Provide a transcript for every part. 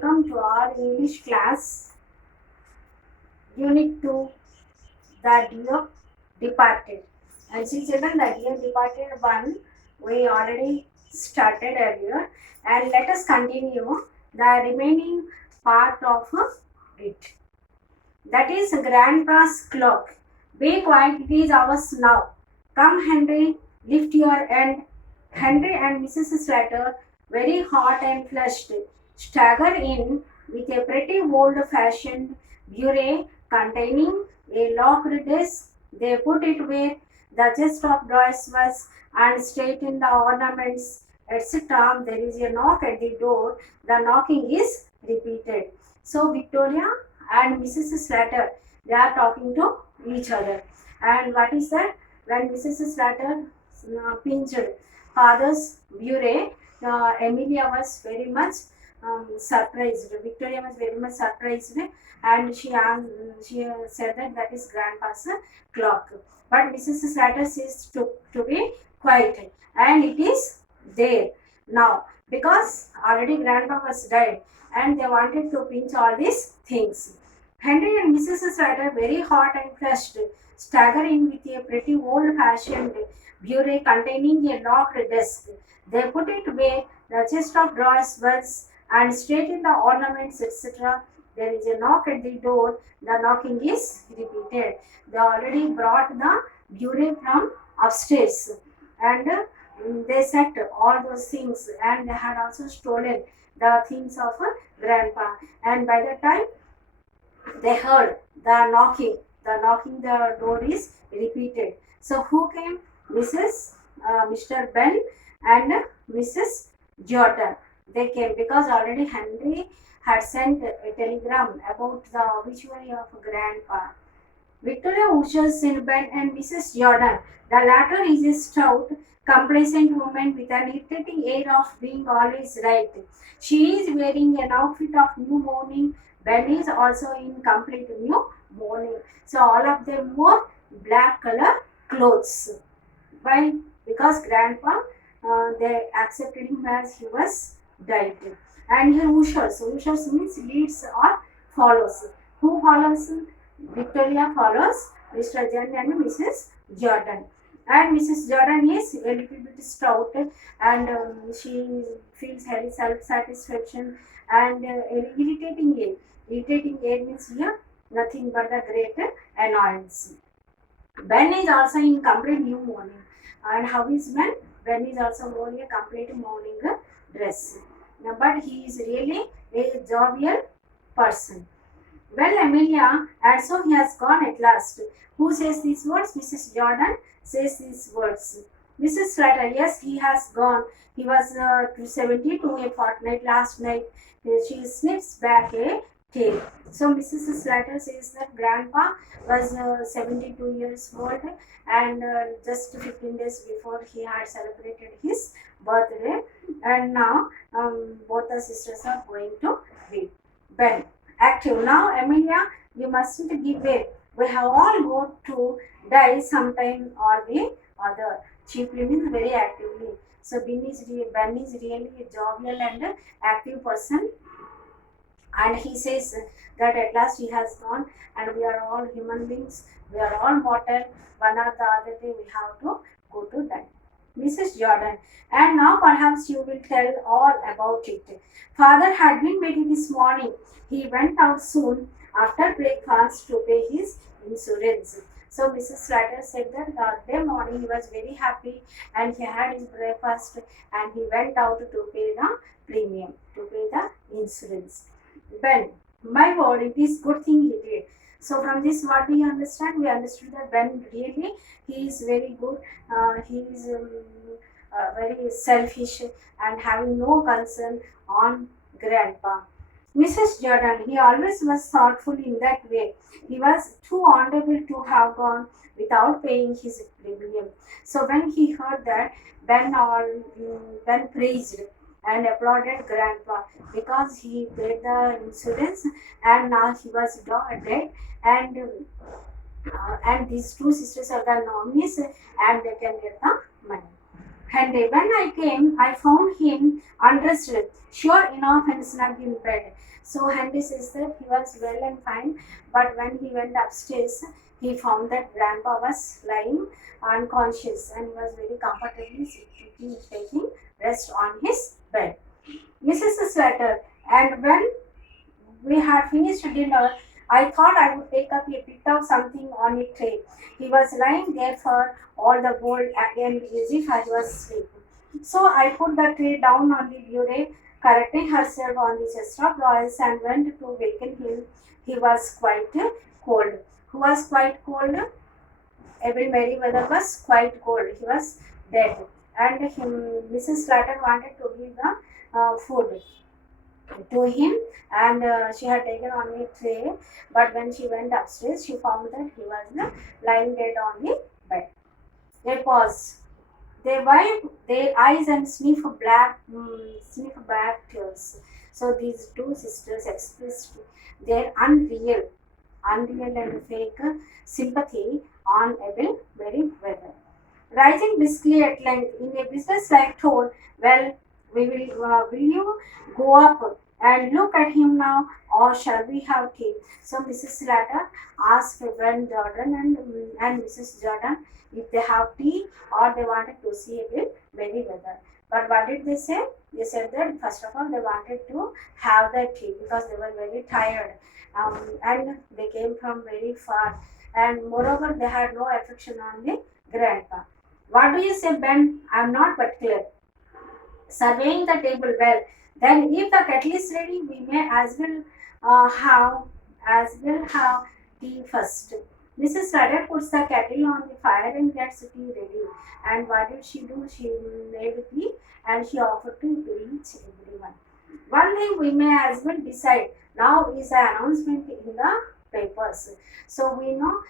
welcome to our English class, Unit 2, The Dear Departed. And see children, The Dear Departed 1, we already started earlier. And let us continue the remaining part of it. That is Grandpa's clock. Be quiet, it is ours now. Come, Henry, lift your end. Henry and Mrs. Slater, very hot and flushed, stagger in with a pretty old-fashioned bureau containing a locked desk. They put it where the chest of drawers was and straighten the ornaments, etc. There is a knock at the door. The knocking is repeated. So Victoria and Mrs. Slater, they are talking to each other. And what is that? When Mrs. Slater pinched father's bureau, Emilia was very much surprised. Victoria was very much surprised, and she said that is Grandpa's clock. But Mrs. Slater says to be quiet, and it is there now because already Grandpa was died, and they wanted to pinch all these things. Henry and Mrs. Slater, very hot and flushed, stagger in with a pretty old-fashioned bureau containing a locked desk. They put it where the chest of drawers was and straighten the ornaments, etc. There is a knock at the door. The knocking is repeated. They already brought the bureau from upstairs, and they set all those things, and they had also stolen the things of Grandpa. And by the time they heard the knocking, the door is repeated. So who came? Mr. Ben and Mrs. Jordan. They came because already Henry had sent a telegram about the obituary of Grandpa. Victoria ushers in Ben and Mrs. Jordan. The latter is a stout, complacent woman with an irritating air of being always right. She is wearing an outfit of new mourning. Ben is also in complete new mourning. So all of them wore black color clothes. Why? Because Grandpa, they accepted him as he was died. And here ushers. Ushers means leads or follows. Who follows? Victoria follows Mr. John and Mrs. Jordan. And Mrs. Jordan is a little bit stout, and she feels very self-satisfaction and irritating air. Irritating air means here nothing but the great annoyance. Ben is also in complete new mourning. And how is Ben? Ben is also wearing a complete mourning dress. But he is really a jovial person. Well, Amelia, and so he has gone at last. Who says these words? Mrs. Jordan says these words. Mrs. Slater, yes, he has gone. He was 72 a fortnight last night. She sniffs back a tail. So Mrs. Slater says that Grandpa was 72 years old, and just 15 days before he had celebrated his birthday, and now both the sisters are going to be Ben. Active. Now, Amelia, you mustn't give way. We have all got to die sometime or the other. Chiefly means very actively. So Ben is really a jovial and active person, and he says that at last he has gone, and we are all human beings. We are all mortal. One or the other day we have to go to die. Mrs. Jordan, and now perhaps you will tell all about it. Father had been waiting this morning. He went out soon after breakfast to pay his insurance. So Mrs. Slater said that the day morning he was very happy, and he had his breakfast, and he went out to pay the premium, to pay the insurance. Ben, my word, it is good thing he did. So from this, what we understand? We understood that Ben really, he is very good. He is very selfish and having no concern on Grandpa. Mrs. Jordan, he always was thoughtful in that way. He was too honorable to have gone without paying his premium. So when he heard that, Ben praised and applauded Grandpa because he paid the insurance, and now he was dead, and these two sisters are the nominees, and they can get the money. And when I came, I found him undressed, sure enough, and snug in bed. So Henry says that he was well and fine, but when he went upstairs, he found that Grandpa was lying unconscious and was very comfortably taking rest on his bed. Mrs. Slater, and when we had finished dinner, I thought I would take up a bit of something on a tray. He was lying there for all the world and as if I was sleeping. So I put the tray down on the bureau, correcting herself on the chest of drawers, and went to waken him. He was quite cold. Who was quite cold? Every Meriwether was quite cold. He was dead. And Mrs. Slater wanted to give the food to him, and she had taken on a tray, but when she went upstairs she found that he was lying dead on the bed. They pause, they wipe their eyes and sniff black tears. So these two sisters expressed their unreal and fake sympathy on Abel Meriwether. Rising briskly at length in a business-like tone, well, will you go up and look at him now, or shall we have tea? So Mrs. Slater asked Ben Jordan and Mrs. Jordan if they have tea or they wanted to see a bit Meriwether. But what did they say? They said that first of all they wanted to have the tea because they were very tired, and they came from very far, and moreover they had no affection on the grandpa. What do you say, Ben? I am not particular. Surveying the table well. Then, if the kettle is ready, we may uh, have have tea first. Mrs. Slater puts the kettle on the fire and gets tea ready. And what did she do? She made tea and she offered to each everyone. One thing we may as well decide now is the announcement in the papers. So we know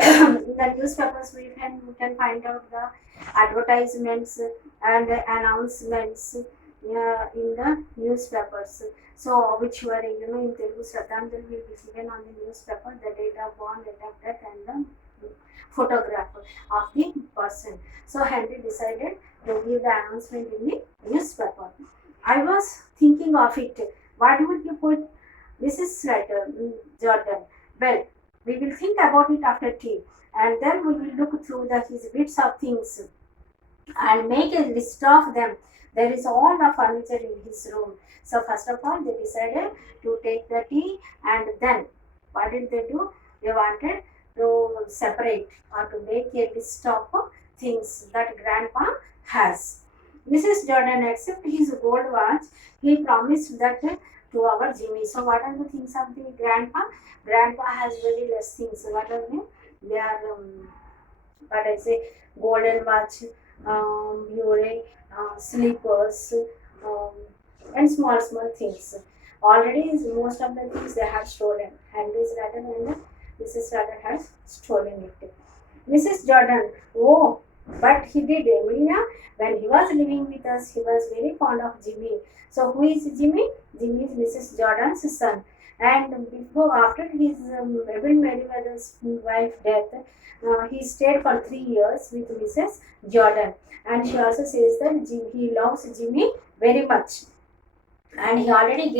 in the newspapers we can find out the advertisements and the announcements in the newspapers. So which were in Telugu Shraddhanjali will be given on the newspaper, the date of born, date of death, and the photograph of the person. So Henry decided to give the announcement in the newspaper. I was thinking of it. What would you put, Mrs. Slater, Jordan? Well, we will think about it after tea, and then we will look through his bits of things and make a list of them. There is all the furniture in his room. So first of all, they decided to take the tea, and then what did they do? They wanted to separate or to make a list of things that Grandpa has. Mrs. Jordan accepted his gold watch. He promised that to our Jimmy. So what are the things of the Grandpa? Grandpa has very less things. What are they? They are what I say, golden watch, bureau, slippers, um, and small things. Already most of the things they have stolen. Henry's letter and Mrs. Jordan has stolen it. Mrs. Jordan, oh, but he did, Emilia. When he was living with us, he was very fond of Jimmy. So who is Jimmy? Jimmy is Mrs. Jordan's son. And after his Evan Meriwether's wife death, he stayed for 3 years with Mrs. Jordan. And she also says that he loves Jimmy very much. And he already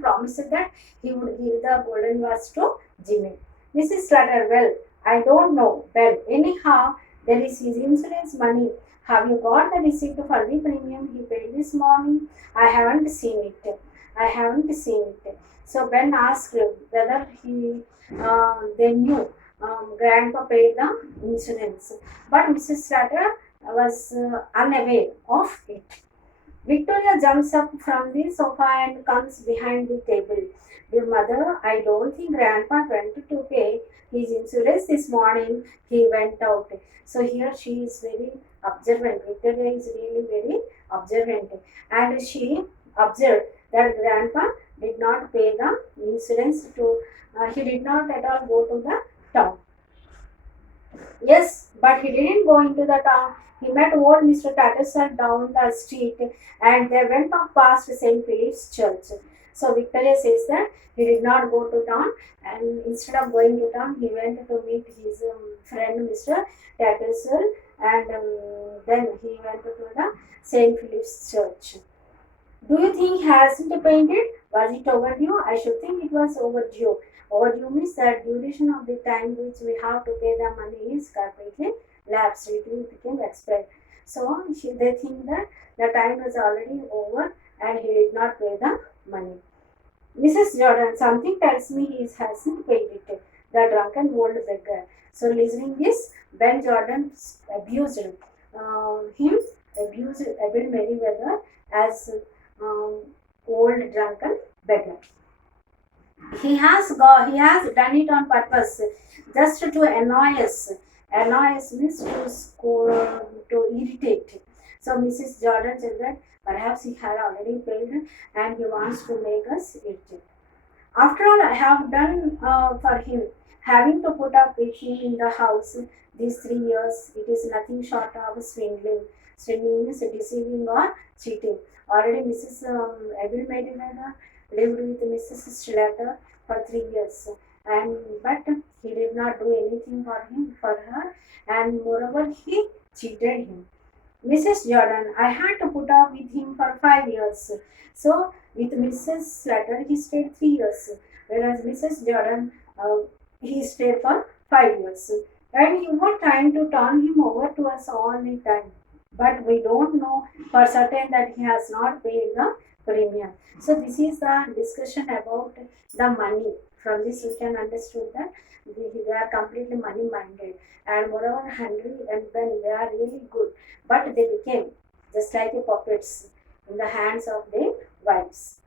promised that he would give the golden watch to Jimmy. Mrs. Slater, well, I don't know. Well, anyhow, there is his insurance money. Have you got the receipt for the premium he paid this morning? I haven't seen it. I haven't seen it. So Ben asked whether they knew Grandpa paid the insurance, but Mrs. Slater was unaware of it. Victoria jumps up from the sofa and comes behind the table. Dear mother, I don't think Grandpa went to pay his insurance this morning. He went out. So here she is very observant. Victoria is really very observant. And she observed that Grandpa did not pay the insurance he did not at all go to the town. Yes, but he didn't go into the town. He met old Mr. Tattersall down the street and they went off past St. Philip's Church. So Victoria says that he did not go to town, and instead of going to town, he went to meet his friend Mr. Tattersall and then he went to the St. Philip's Church. Do you think hasn't painted? Was it overdue? I should think it was overdue. Overdue means that duration of the time which we have to pay the money is completely lapsed. It will become expired. So they think that the time was already over and he did not pay the money. Mrs. Jordan, something tells me he hasn't paid it. The drunken old beggar. So listening this, Ben Jordan abused him, abused Abel Merriweather as um, old drunken beggar. He has done it on purpose, just to annoy us. Annoy us means to score, to irritate. So Mrs. Jordan said that perhaps he had already paid and he wants to make us irritate. After all I have done for him, having to put up with him in the house these 3 years, it is nothing short of swindling. Swindling means deceiving or cheating. Already Mrs. Abel Merriweather lived with Mrs. Slater for 3 years, and but he did not do anything for her, and moreover he cheated him. Mrs. Jordan, I had to put up with him for 5 years. So with Mrs. Slater, he stayed 3 years, whereas Mrs. Jordan, he stayed for 5 years. And you were trying to turn him over to us all the time. But we don't know for certain that he has not paid the premium. So this is the discussion about the money. From this we can understand that they are completely money minded. And moreover, Henry and Ben, they are really good, but they became just like a puppets in the hands of their wives.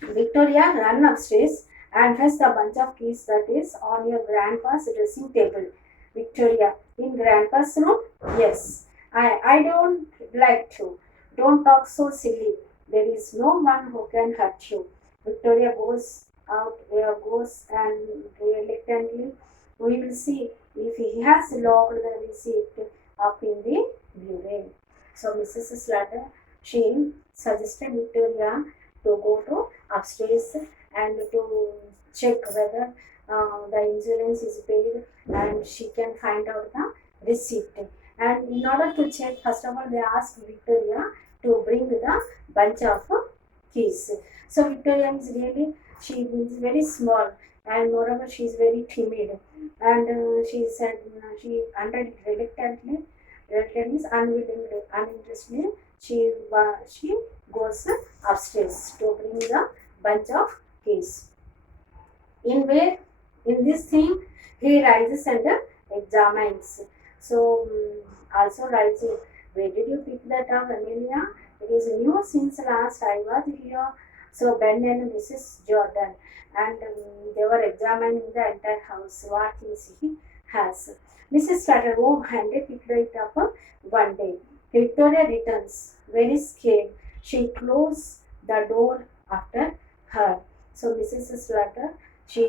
Victoria, run upstairs and fetch the bunch of keys that is on your grandpa's dressing table. Victoria, in grandpa's room? Yes. I don't like to. Don't talk so silly. There is no one who can hurt you. Victoria goes and reluctantly. We will see if he has locked the receipt up in the bureau. So Mrs. Slater, she suggested Victoria to go to upstairs and to check whether the insurance is paid and she can find out the receipt. And in order to check, first of all, they asked Victoria to bring the bunch of keys. So Victoria is really, she is very small and moreover she is very timid. And she said, she entered reluctantly, unwillingly, uninterestedly, she goes upstairs to bring the bunch of keys. In where, in this thing, he rises and examines. So also writes, where did you pick that up, Amelia? It is new since last I was here. So Ben and Mrs. Jordan, and they were examining the entire house, what things he has. Mrs. Stratter, oh, and they picked it up one day. Victoria returns, very scared. She closed the door after her. So Mrs. Slater, she,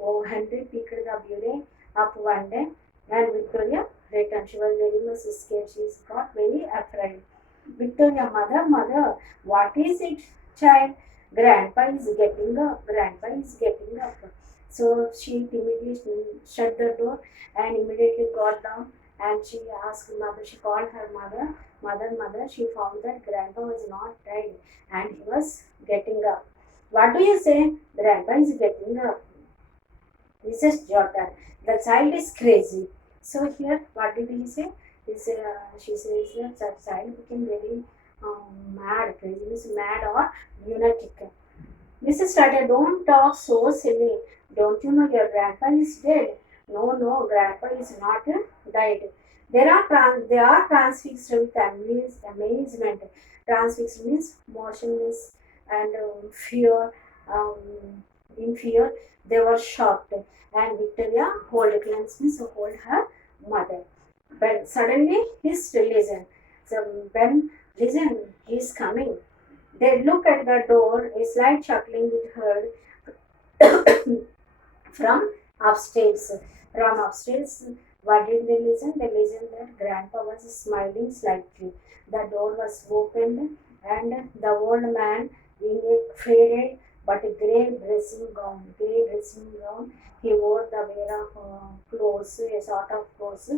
oh, Henry picked the bureau up one day and Victoria returned. She was very much scared. She got very afraid. Victoria, mother, what is it, child? Grandpa is getting up. Grandpa is getting up. So she timidly shut the door and immediately got down and she asked mother, she called her mother, mother, she found that grandpa was not dead and he was getting up. What do you say? Grandpa is getting up. Mrs. Jordan, the child is crazy. So here, what did he say? She says that the child became very mad. Crazy means mad or lunatic. Mrs. Starter, don't talk so silly. Don't you know your grandpa is dead? No, grandpa is not died. They are transfixed with amazement. Transfixed means motionless and fear. In fear, they were shocked. And Victoria hold glance means hold her mother. But suddenly his listen. So Ben, listen, he's coming. They look at the door, a slight chuckling is heard from upstairs. From upstairs, what did they listen? They listened that Grandpa was smiling slightly. The door was opened, and the old man, in a faded but grey dressing gown, he wore the wear of clothes, a sort of clothes,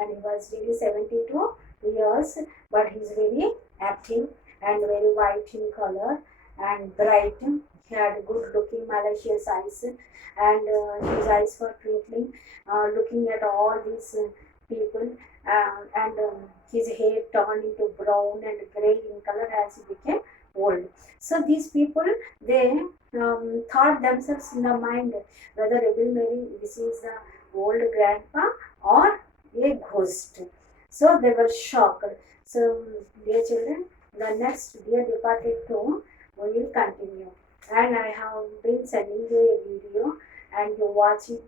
and he was really 72 years, but he's very active and very white in color and bright. He had good looking malicious eyes, and his eyes were twinkling, looking at all these people, and his hair turned into brown and gray in color as he became old. So these people, they thought themselves in the mind whether Rebel Mary, this is the old grandpa or a ghost. So they were shocked. So, dear children, the next Dear Departed 2 we will continue. And I have been sending you a video and you watch it,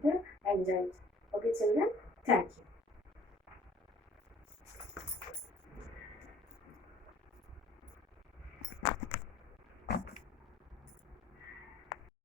enjoy it. Okay, children? Thank you.